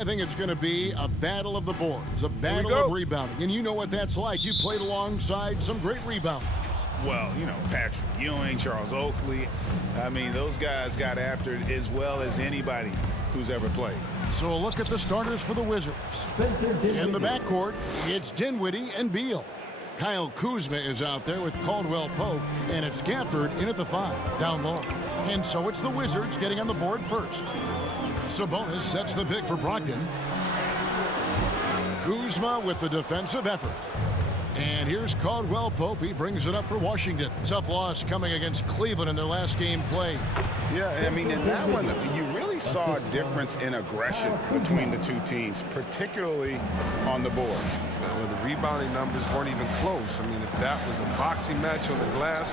I think it's going to be a battle of the boards, a battle of rebounding. And you know what that's like. You played alongside some great rebounders. Well, you know, Patrick Ewing, Charles Oakley. I mean, those guys got after it as well as anybody who's ever played. So a look at the starters for the Wizards. In the backcourt, it's Dinwiddie and Beal. Kyle Kuzma is out there with Caldwell Pope, and it's Gafford in at the 5, down low. And so it's the Wizards getting on the board first. Sabonis sets the pick for Brogdon. Kuzma with the defensive effort. And here's Caldwell Pope. He brings it up for Washington. Tough loss coming against Cleveland in their last game played. Yeah, I mean, in that one, you really saw a difference in aggression between the two teams, particularly on the board. Well, the rebounding numbers weren't even close. I mean, if that was a boxing match on the glass,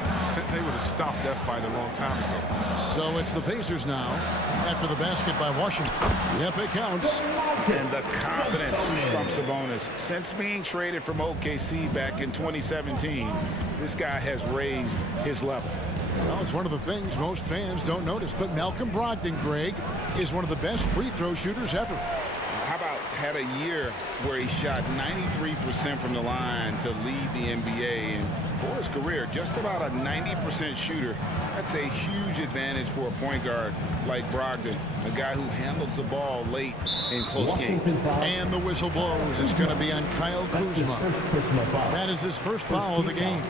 they would have stopped that fight a long time ago. So it's the Pacers now after the basket by Washington. Yep, it counts. And the confidence from Sabonis. Since being traded from OKC back in 2017, this guy has raised his level. Well, it's one of the things most fans don't notice, but Malcolm Brogdon, Greg, is one of the best free throw shooters ever. How about had a year where he shot 93% from the line to lead the NBA, and for his career, just about a 90% shooter. That's a huge advantage for a point guard like Brogdon, a guy who handles the ball late in close games. And the whistle blows. It's going to be on Kyle Kuzma. That is his first foul of the game.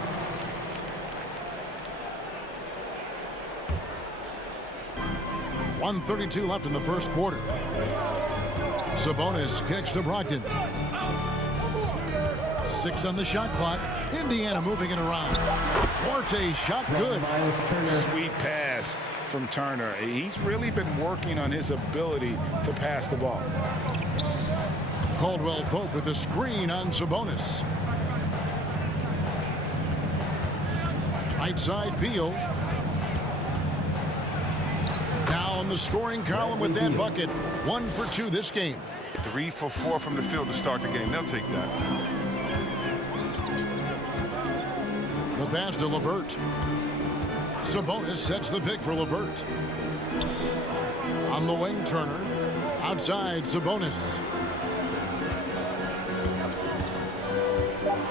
.132 left in the first quarter. Sabonis kicks to Brogdon. 6 on the shot clock. Indiana moving it around. Duarte shot good. Sweet pass from Turner. He's really been working on his ability to pass the ball. Caldwell Pope with the screen on Sabonis. Right side, Beal. Now on the scoring column with that bucket. 1 for 2 this game. 3 for 4 from the field to start the game. They'll take that. The pass to LeVert. Sabonis sets the pick for LeVert. On the wing, Turner. Outside, Sabonis.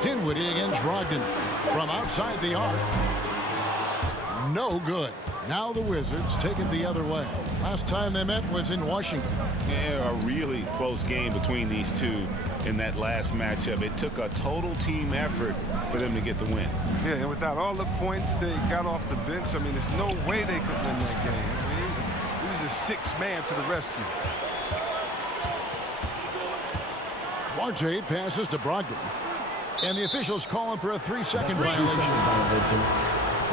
Dinwiddie against Brogdon. From outside the arc. No good. Now the Wizards take it the other way. Last time they met was in Washington. Yeah, a really close game between these two in that last matchup. It took a total team effort for them to get the win. Yeah, and without all the points they got off the bench, I mean, there's no way they could win that game. I mean, he was the 6th man to the rescue. Duarte passes to Brogdon. And the officials call him for a 3-second violation.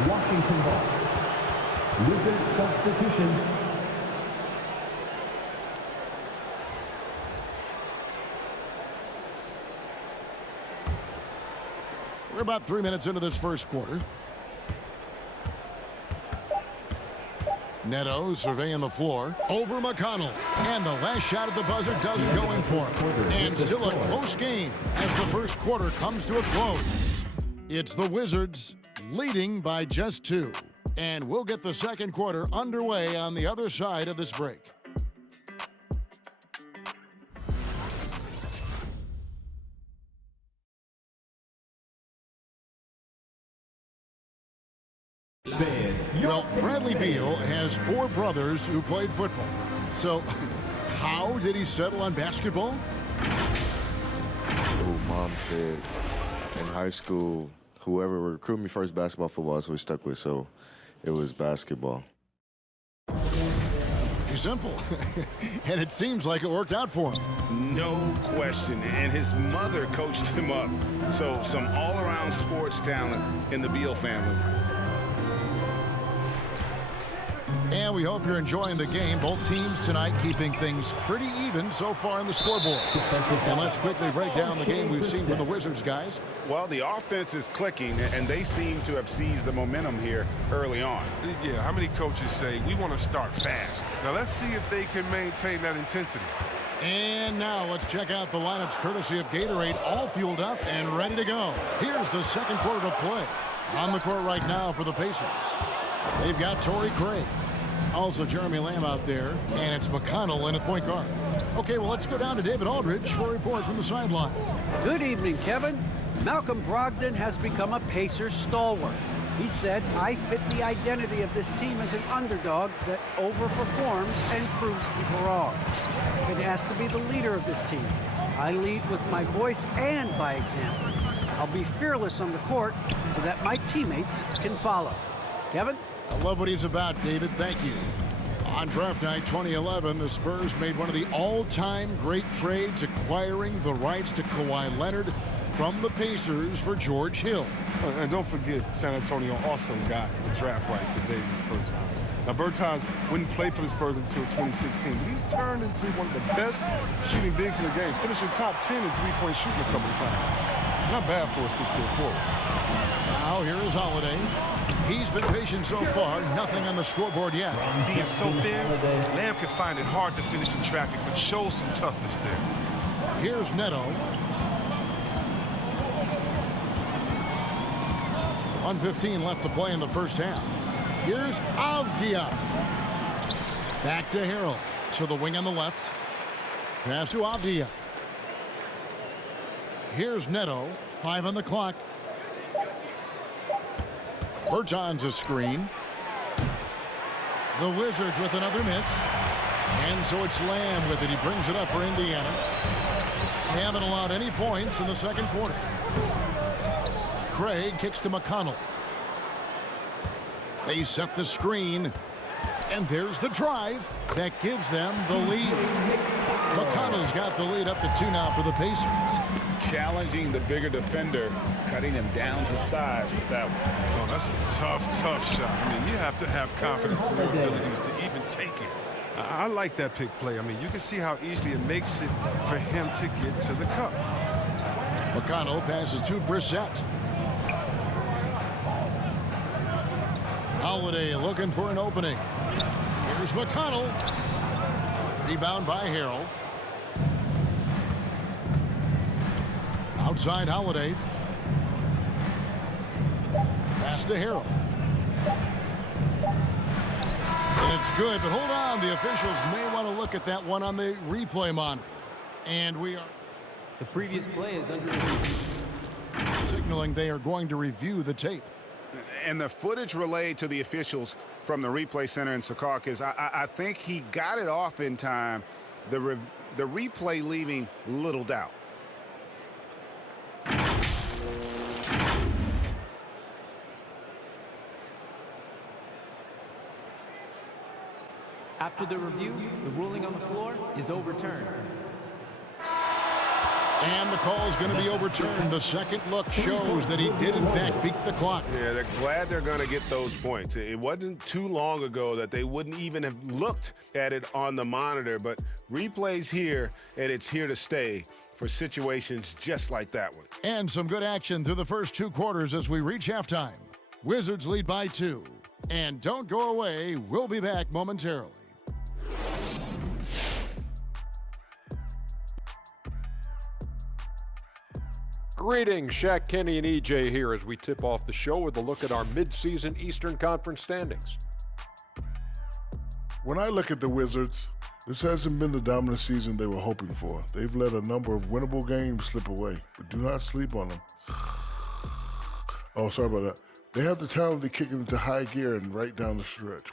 Washington ball. Wizard substitution. We're about 3 minutes into this first quarter. Neto surveying the floor. Over McConnell. And the last shot at the buzzer doesn't go in for him. And still a close game as the first quarter comes to a close. It's the Wizards leading by just 2. And we'll get the second quarter underway on the other side of this break. Well, Bradley Beal has 4 brothers who played football. So, how did he settle on basketball? Oh, Mom said in high school, whoever recruited me first, basketball, football is what we stuck with. So, it was basketball. Simple. And it seems like it worked out for him. No question. And his mother coached him up. So, some all-around sports talent in the Beal family. And we hope you're enjoying the game. Both teams tonight keeping things pretty even so far in the scoreboard. And let's quickly break down the game we've seen from the Wizards, guys. Well, the offense is clicking, and they seem to have seized the momentum here early on. Yeah, how many coaches say, we want to start fast? Now, let's see if they can maintain that intensity. And now let's check out the lineups courtesy of Gatorade, all fueled up and ready to go. Here's the second quarter of play. On the court right now for the Pacers. They've got Torrey Craig. Also Jeremy Lamb out there, and it's McConnell in at point guard. Okay, well, let's go down to David Aldridge for a report from the sideline. Good evening, Kevin. Malcolm Brogdon has become a Pacers stalwart. He said, I fit the identity of this team as an underdog that overperforms and proves people wrong. I've been asked to be the leader of this team. I lead with my voice and by example. I'll be fearless on the court so that my teammates can follow. Kevin? I love what he's about, David. Thank you. On draft night 2011, the Spurs made one of the all-time great trades, acquiring the rights to Kawhi Leonard from the Pacers for George Hill. And don't forget, San Antonio also got the draft rights to Davis Bertans. Now, Bertans wouldn't play for the Spurs until 2016, but he's turned into one of the best shooting bigs in the game, finishing top 10 in three-point shooting a couple of times. Not bad for a 6'4". Now, here is Holiday. He's been patient so far, nothing on the scoreboard yet. Being so thin, Lamb can find it hard to finish in traffic, but shows some toughness there. Here's Neto. 1:15 left to play in the first half. Here's Avdia. Back to Harrell. To the wing on the left. Pass to Avdia. Here's Neto. 5 on the clock. Bertans a screen. The Wizards with another miss. And so it's Lamb with it. He brings it up for Indiana. They haven't allowed any points in the second quarter. Craig kicks to McConnell. They set the screen. And there's the drive that gives them the lead. McConnell's got the lead up to 2 now for the Pacers. Challenging the bigger defender, cutting him down to size with that one. Oh, that's a tough shot. I mean, you have to have confidence in your abilities to even take it. I like that pick play. I mean, you can see how easily it makes it for him to get to the cup. McConnell passes to Brissett. Holiday looking for an opening. Here's McConnell. Rebound by Harrell. Outside Holiday. Pass to Harrell. And it's good, but hold on. The officials may want to look at that one on the replay monitor. And we are... The previous play is under signaling they are going to review the tape. And the footage relayed to the officials from the replay center in Secaucus, I think he got it off in time. The replay leaving little doubt. After the review, the ruling on the floor is overturned. And the call is going to be overturned. The second look shows that he did, in fact, beat the clock. Yeah, they're glad they're going to get those points. It wasn't too long ago that they wouldn't even have looked at it on the monitor, but replay's here, and it's here to stay for situations just like that one. And some good action through the first 2 quarters as we reach halftime. Wizards lead by 2. And don't go away. We'll be back momentarily. Greetings, Shaq, Kenny, and EJ here as we tip off the show with a look at our mid-season Eastern Conference standings. When I look at the Wizards, this hasn't been the dominant season they were hoping for. They've let a number of winnable games slip away, but do not sleep on them. Oh, sorry about that. They have the talent to kick it into high gear and right down the stretch.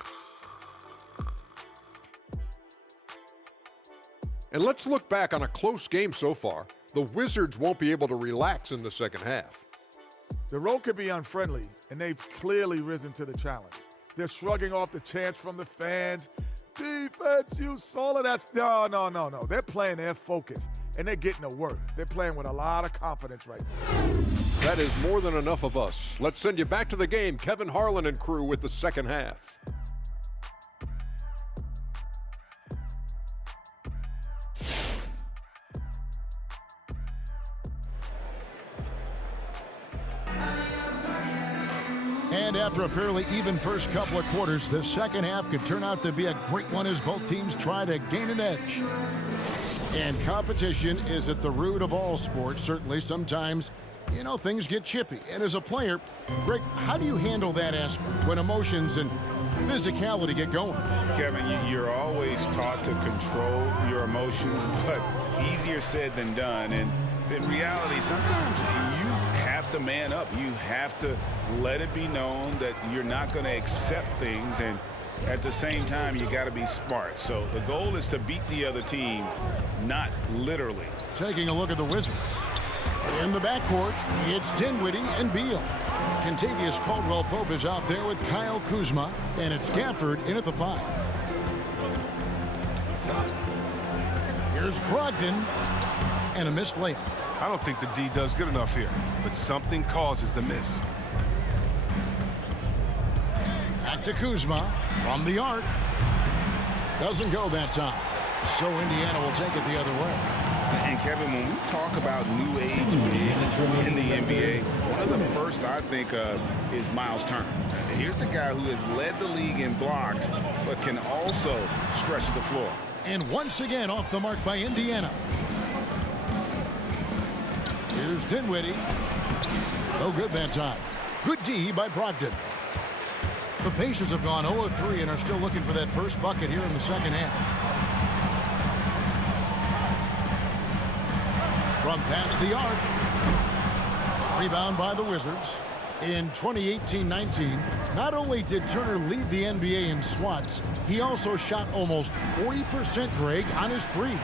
And let's look back on a close game so far. The Wizards won't be able to relax in the second half. The road could be unfriendly, and they've clearly risen to the challenge. They're shrugging off the chants from the fans. Defense, you solid. That's no. They're playing their focus, and they're getting to work. They're playing with a lot of confidence right now. That is more than enough of us. Let's send you back to the game. Kevin Harlan and crew with the second half. And after a fairly even first couple of quarters, the second half could turn out to be a great one as both teams try to gain an edge. And competition is at the root of all sports. Certainly sometimes, things get chippy. And as a player, Greg, how do you handle that aspect when emotions and physicality get going. Kevin, you're always taught to control your emotions, but easier said than done. And in reality, sometimes you have to man up. You have to let it be known that you're not going to accept things, and at the same time, you got to be smart. So the goal is to beat the other team, not literally. Taking a look at the Wizards. In the backcourt, it's Dinwiddie and Beal. Contavious Caldwell-Pope is out there with Kyle Kuzma, and it's Gafford in at the 5. Here's Brogdon, and a missed layup. I don't think the D does good enough here, but something causes the miss. Back to Kuzma from the arc. Doesn't go that time. So Indiana will take it the other way. And Kevin, when we talk about new age bigs in the NBA, one of the first I think of is Miles Turner. Here's a guy who has led the league in blocks, but can also stretch the floor. And once again off the mark by Indiana. Here's Dinwiddie. No good that time. Good D by Brogdon. The Pacers have gone 0-3 and are still looking for that first bucket here in the second half. From past the arc. Rebound by the Wizards. In 2018-19, not only did Turner lead the NBA in swats, he also shot almost 40%, Greg, on his threes.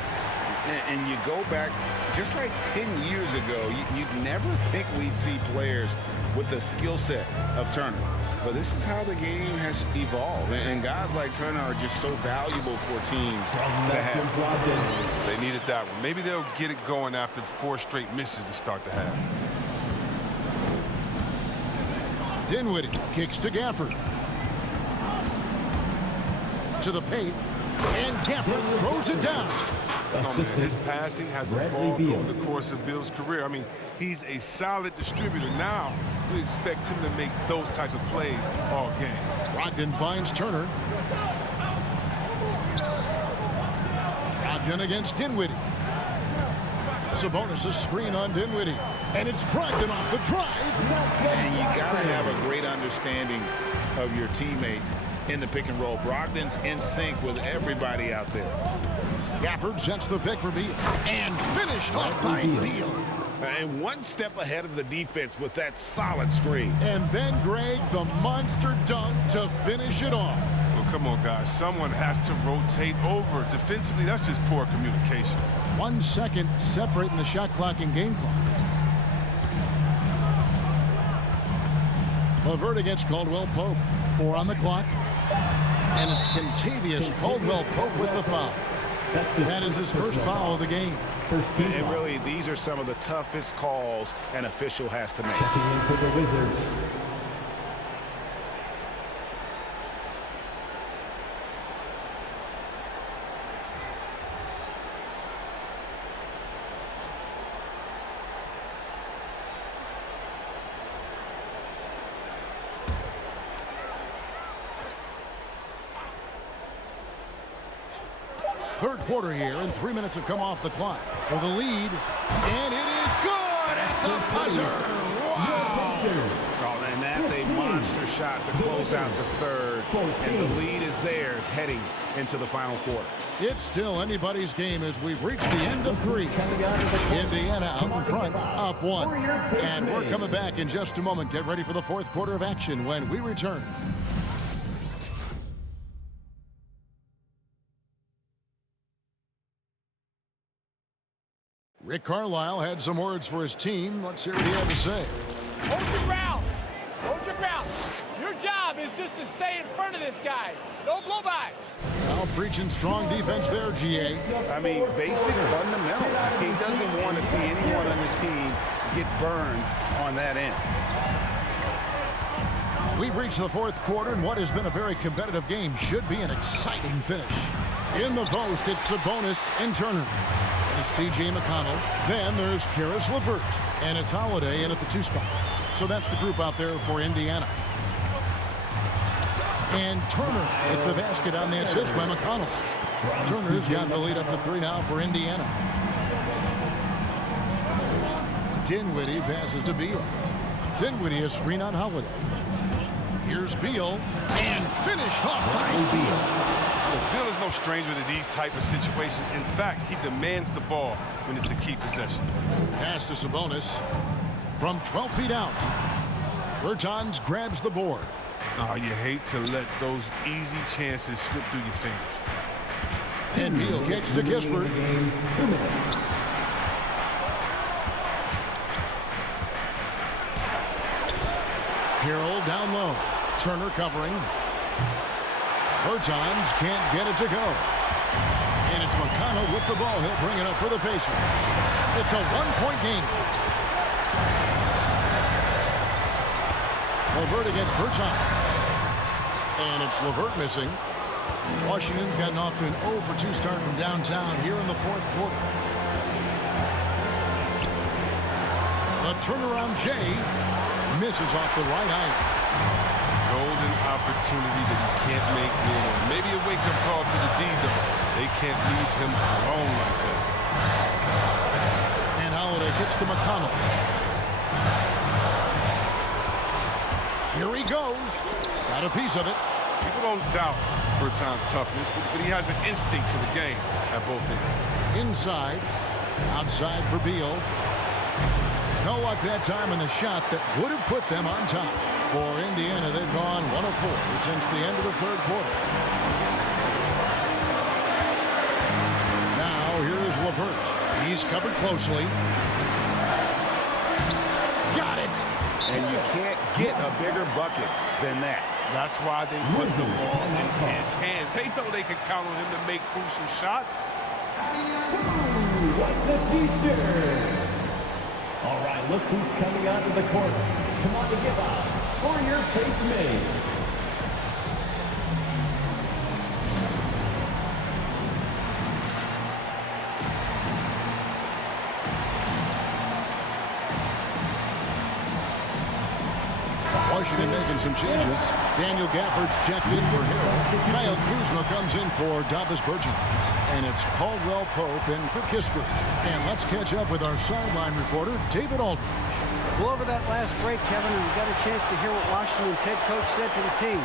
And you go back just like 10 years ago, you'd never think we'd see players with the skill set of Turner. But this is how the game has evolved. And guys like Turner are just so valuable for teams to have. They needed that one. Maybe they'll get it going after 4 straight misses to start the half. Dinwiddie kicks to Gafford. To the paint. And Gafford throws it down. His passing has evolved over the course of Bill's career. I mean, he's a solid distributor. Now, we expect him to make those type of plays all game. Brogdon finds Turner. Brogdon against Dinwiddie. Sabonis' screen on Dinwiddie. And it's Brogdon off the drive. And you got to have a great understanding of your teammates in the pick and roll. Brogdon's in sync with everybody out there. Gafford sets the pick for Beal. And finished off by Beal. And one step ahead of the defense with that solid screen. And then, Greg, the monster dunk to finish it off. Well, come on, guys. Someone has to rotate over. Defensively, that's just poor communication. 1 second separating the shot clock and game clock. LeVert against Caldwell-Pope. 4 on the clock. And it's Contavious Caldwell-Pope with the foul. That is his first foul of the game. And really, these are some of the toughest calls an official has to make. Checking in for the Wizards. Third quarter here, and 3 minutes have come off the clock for the lead. And it is good at the buzzer. Wow. Oh, and that's a monster shot to close out the third. And the lead is theirs heading into the final quarter. It's still anybody's game as we've reached the end of 3. Indiana out in front, up 1. And we're coming back in just a moment. Get ready for the fourth quarter of action when we return. Rick Carlisle had some words for his team. Let's hear what he had to say. Hold your ground. Hold your ground. Your job is just to stay in front of this guy. No blow-bys. Now preaching strong defense there, GA. I mean, basic fundamentals. He doesn't want to see anyone on his team get burned on that end. We've reached the fourth quarter, and what has been a very competitive game should be an exciting finish. In the post, it's Sabonis and Turner. It's T.J. McConnell. Then there's Karis LeVert. And it's Holiday in at the 2 spot. So that's the group out there for Indiana. And Turner with the basket on the assist by McConnell. Turner's got the lead up to 3 now for Indiana. Dinwiddie passes to Beal. Dinwiddie is screen on Holiday. Here's Beal, and finished off by Beal. Beal is no stranger to these type of situations. In fact, he demands the ball when it's a key possession. Pass to Sabonis from 12 feet out. Bertans grabs the board. Oh, you hate to let those easy chances slip through your fingers. And Beal gets to Kispert. 2 minutes. Harrell down low. Turner covering. Bertans can't get it to go. And it's McConnell with the ball. He'll bring it up for the Pacers. It's a one-point game. LeVert against Bertans. And it's LeVert missing. Washington's gotten off to an 0-for-2 start from downtown here in the fourth quarter. The turnaround Jay misses off the right eye. Golden opportunity that he can't make good on. Maybe a wake-up call to the D, though. They can't leave him alone like that. And Holiday kicks to McConnell. Here he goes. Got a piece of it. People don't doubt Bertans' toughness, but he has an instinct for the game at both ends. Inside. Outside for Beal. No luck that time in the shot that would have put them on top. For Indiana, they've gone 1 of 4 since the end of the third quarter. Now, here's LeVert. He's covered closely. Got it! And you can't get a bigger bucket than that. That's why they put the ball in his hands. They know they can count on him to make crucial shots. Ooh, what's a T-shirt? All right, look who's coming out of the court. Come on to give up for your Pace Mates. Washington making some changes. Daniel Gafford's checked in for Harrell. Kyle Kuzma comes in for Davis Bertans. And it's Caldwell Pope in for Kispert. And let's catch up with our sideline reporter, David Aldridge. Well, over that last break, Kevin, we got a chance to hear what Washington's head coach said to the team.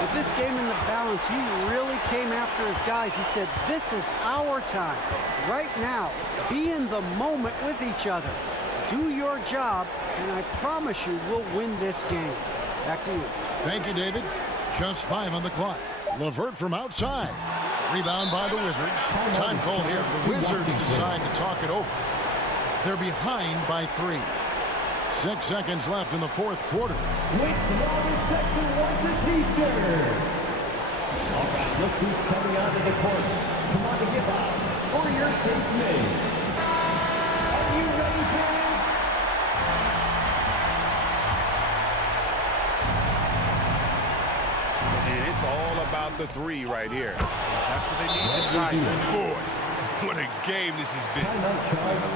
With this game in the balance, he really came after his guys. He said, this is our time. Right now, be in the moment with each other. Do your job, and I promise you we'll win this game. Back to you. Thank you, David. Just 5 on the clock. LeVert from outside. Rebound by the Wizards. Time called here. The Wizards decide to talk it over. They're behind by 3. 6 seconds left in the fourth quarter. Which one is section 1 to T-shirt? All right, look who's coming out of the court. Come on to give up for your Pace Mates. Are you ready, fans? And it's all about the 3 right here. That's what they need to tie it. Boy, what a game this has been.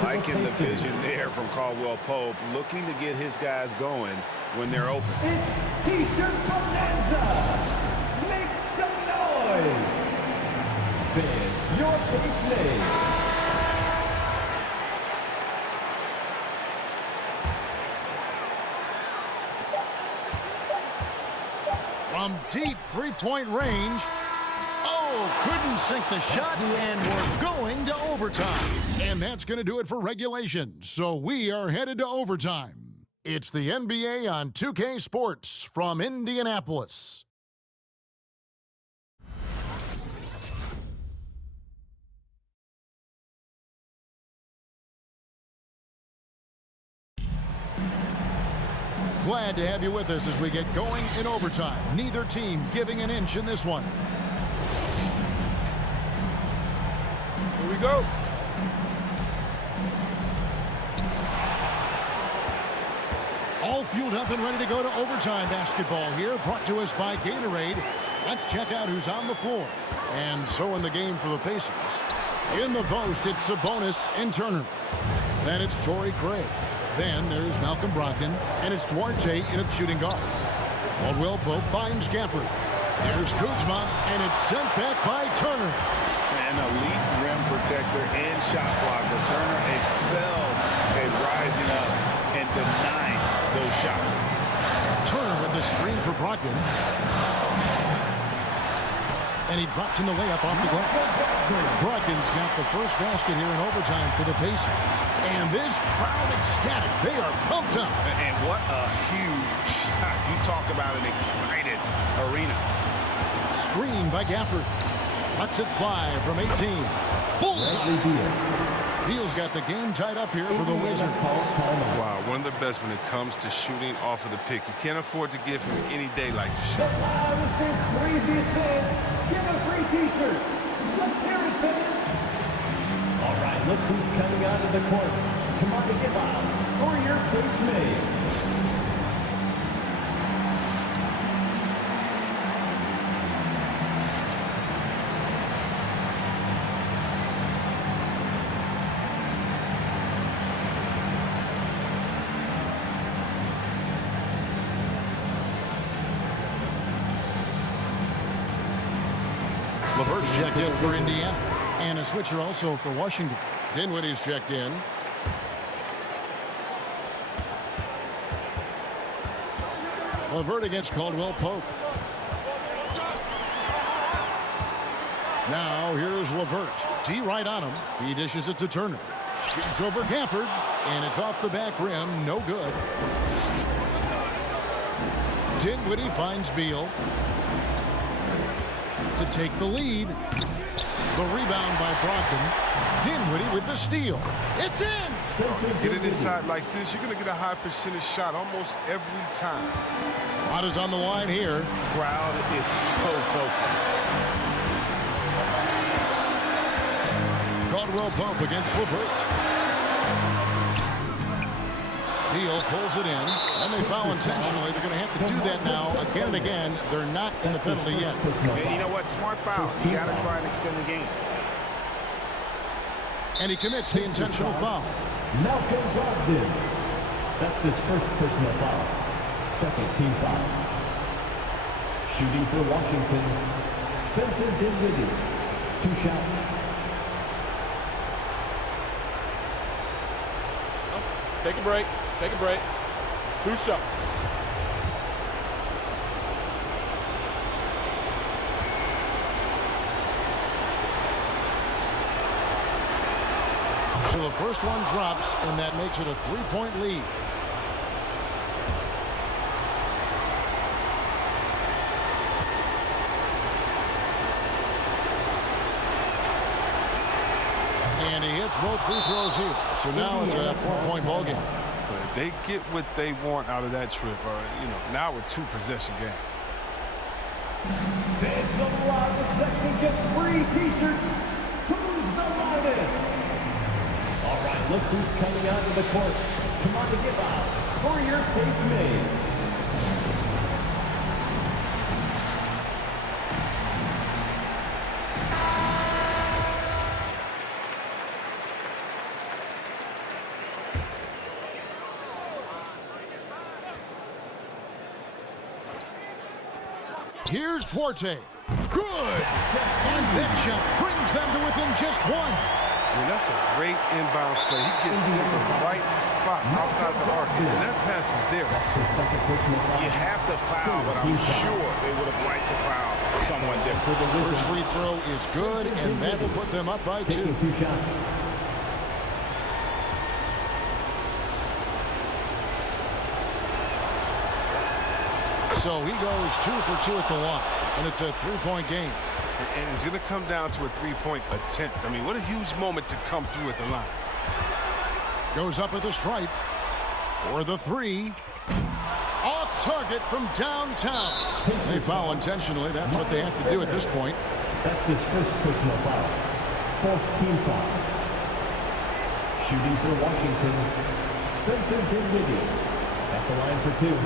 Liking the vision there from Caldwell Pope, looking to get his guys going when they're open. It's T-shirt bonanza. Make some noise. Fans, your Pace Mates. From deep three-point range. Oh, couldn't sink the shot, and we're going to overtime. And that's going to do it for regulation. So we are headed to overtime. It's the NBA on 2K Sports from Indianapolis. Glad to have you with us as we get going in overtime. Neither team giving an inch in this one. Here we go. All fueled up and ready to go to overtime basketball here, brought to us by Gatorade. Let's check out who's on the floor. And so in the game for the Pacers. In the post, it's Sabonis and Turner. Then it's Torrey Craig. Then there's Malcolm Brogdon, and it's Duarte in at shooting guard. Caldwell Pope finds Gafford. There's Kuzma, and it's sent back by Turner. An elite rim protector and shot blocker. Turner excels at rising up and denying those shots. Turner with the screen for Brogdon. And he drops in the layup off the glass. Brogdon's got the first basket here in overtime for the Pacers. And this crowd ecstatic. They are pumped up. And what a huge shot. You talk about an excited arena. Screen by Gafford. Lets it fly from 18. Bullseye. Beal's got the game tied up here for the Wizards. Wow, one of the best when it comes to shooting off of the pick. You can't afford to give him any daylight to shoot. The loudest and craziest fans get a free T-shirt. Let's hear it, fans. All right, look who's coming out of the court. Come on to give out for your Pace Mates. LeVert's checked in for Indiana. And a switcher also for Washington. Dinwiddie's checked in. LeVert against Caldwell Pope. Now here's LeVert. D right on him. He dishes it to Turner. Shoots over Gafford. And it's off the back rim. No good. Dinwiddie finds Beal to take the lead. The rebound by Brogdon. Dinwiddie with the steal. It's in! Get it inside like this, you're going to get a high percentage shot almost every time. Lot is on the line here. Crowd is so focused. Caldwell Pope against LeVert. Beal pulls it in, and they foul intentionally. They're going to have to do that now again and again. They're not in the penalty yet. And you know what? Smart foul. You got to try and extend the game. And he commits the intentional foul. Malcolm Brogdon. That's his first personal foul. Second team foul. Shooting for Washington, Spencer Dinwiddie. 2 shots. Take a break. Take a break. 2 shots. So the first one drops, and that makes it a 3-point lead. And he hits both free throws here. So now it's a 4-point ball game. But if they get what they want out of that trip, now a 2-possession game. Fans of the loudest section gets free T-shirts. Who's the loudest? All right, look who's coming out of the court. Come on to give out for your Pace Mates. Here's Duarte. Good! And that shot brings them to within just 1. That's a great inbounds play. He gets to the right spot outside the arc, and that pass is there. You have to foul, but I'm sure they would have liked to foul someone different. First free throw is good, and that will put them up by 2. 2 shots. So he goes 2 for 2 at the line, and it's a 3-point game. And it's going to come down to a 3-point attempt. I mean, what a huge moment to come through at the line. Goes up at the stripe for the 3. Off target from downtown. They foul intentionally. That's what they have to do at this point. That's his first personal foul. 4th team foul. Shooting for Washington, Spencer Dinwiddie. At the line for 2.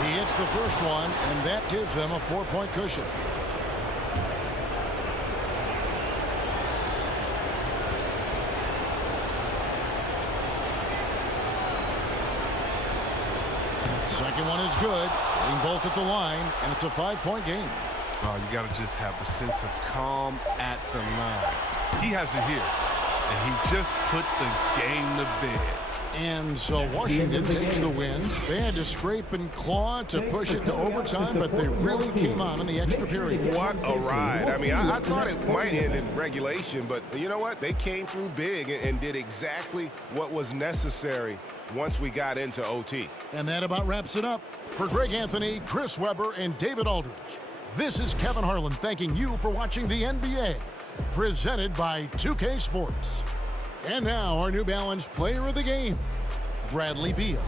He hits the first one, and that gives them a 4-point cushion. Second one is good. Hitting both at the line, and it's a 5-point game. Oh, you got to just have a sense of calm at the line. He has it here, and he just put the game to bed. And so Washington takes the win. They had to scrape and claw to push it to overtime, but they really came on in the extra period. What a ride. I mean, I thought it might end in regulation, but you know what? They came through big and did exactly what was necessary once we got into OT. And that about wraps it up. For Greg Anthony, Chris Webber, and David Aldridge, this is Kevin Harlan thanking you for watching the NBA, presented by 2K Sports. And now, our New Balance player of the game, Bradley Beal.